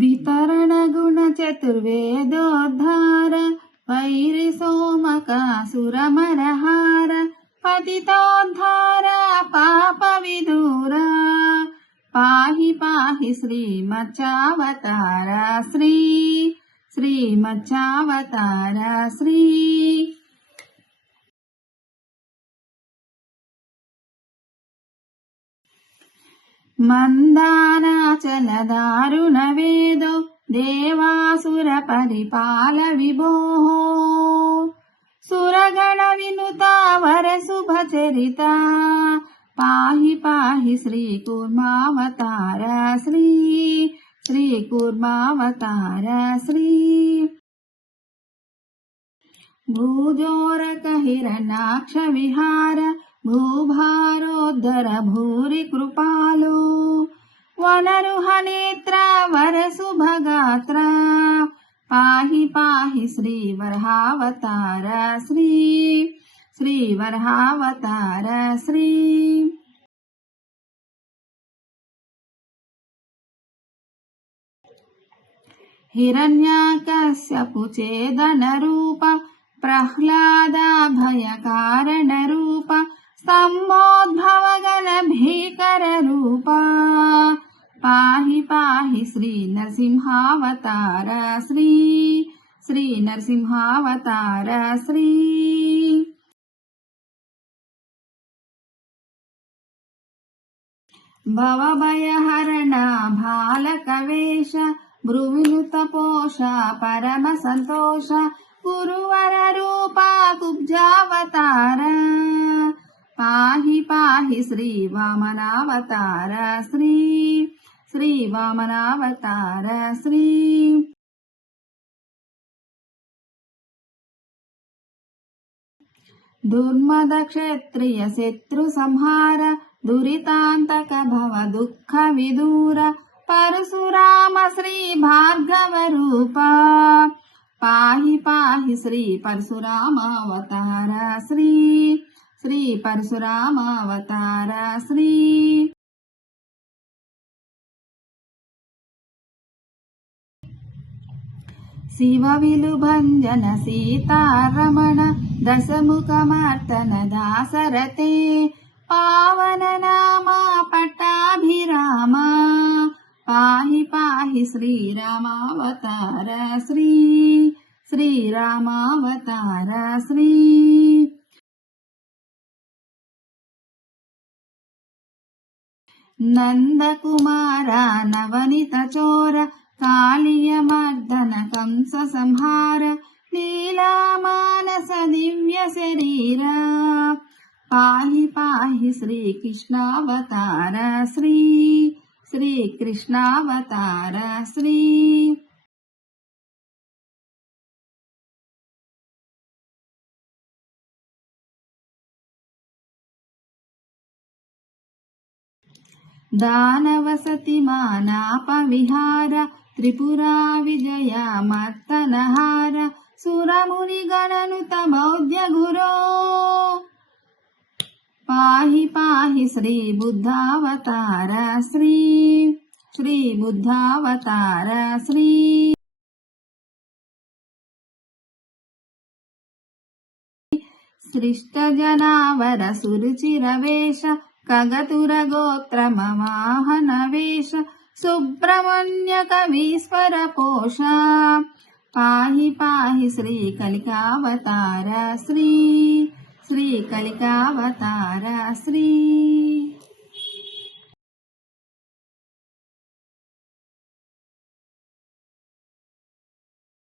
वितरण गुण चतुर्वेदोद्धार वैरि सोमकासुरमरहार पतितोद्धार पाप विदूर पाहि पाहि श्रीमच्चावतार श्रीमच्चावतार श्री मंदानाचल दारुण वेदो देवासुर परिपाल विभोः सुरगण विनुता वर शुभचरिता पाहि पाहि श्रीकूर्मावतार श्रीकूर्मावतार श्री भूजोरक हिरण्याक्ष विहार भूभारोद्धर भूरि कृपालो वनरुहनेत्र वर शुभगात्र पाहि पाहि श्रीवराहावतार श्रीवराहावतार श्री हिरण्याकश्यपुछेदन रूप प्रह्लाद भयकारण रूप स्तंभोद्भवगन भीकर रूप पाहि पाहि श्री नरसिंहावतार श्री नरसिंहावतार श्री भवभयहरण भालकवेश भ्रुविनुतपोष परम संतोष गुरुवर रूपा कुब्जावतार पाहि पाहि श्री वामनावतार श्री वामनावतार श्री दुर्मद क्षत्रिय शत्रु संहार दुरितांतक भव दुःख विदूर परशुराम श्री भार्गव रूप पाहि पाहि श्री परशुरामावतार श्री परशुरामावतार श्री शिव विलुभंजन सीतारमण दशमुखमर्दन दासरथे पावन नामा पट्टाभिराम पाहि पाहि श्रीरामावतार श्रीरामावतार श्री नंदकुमारा नवनीत चोर कालियमर्दन कंस संहार लीला मानस दिव्य शरीर पाहि पाहि श्रीकृष्णावतार श्रीकृष्णावतार श्री दानवसति मानापविहार त्रिपुरा विजय मर्दनहार सुरमुनिगणनुत बौद्ध गुरो पाहि पाहि श्री बुद्धावतार श्री बुद्धावतार श्री सृष्ट जनावर सुरुचिरवेश खगतुर गोत्र मवाहन वेश सुब्रह्मण्य कवीश्वर पोष पाहि पाहि श्री कलिकावतार श्री कलिकावतार श्री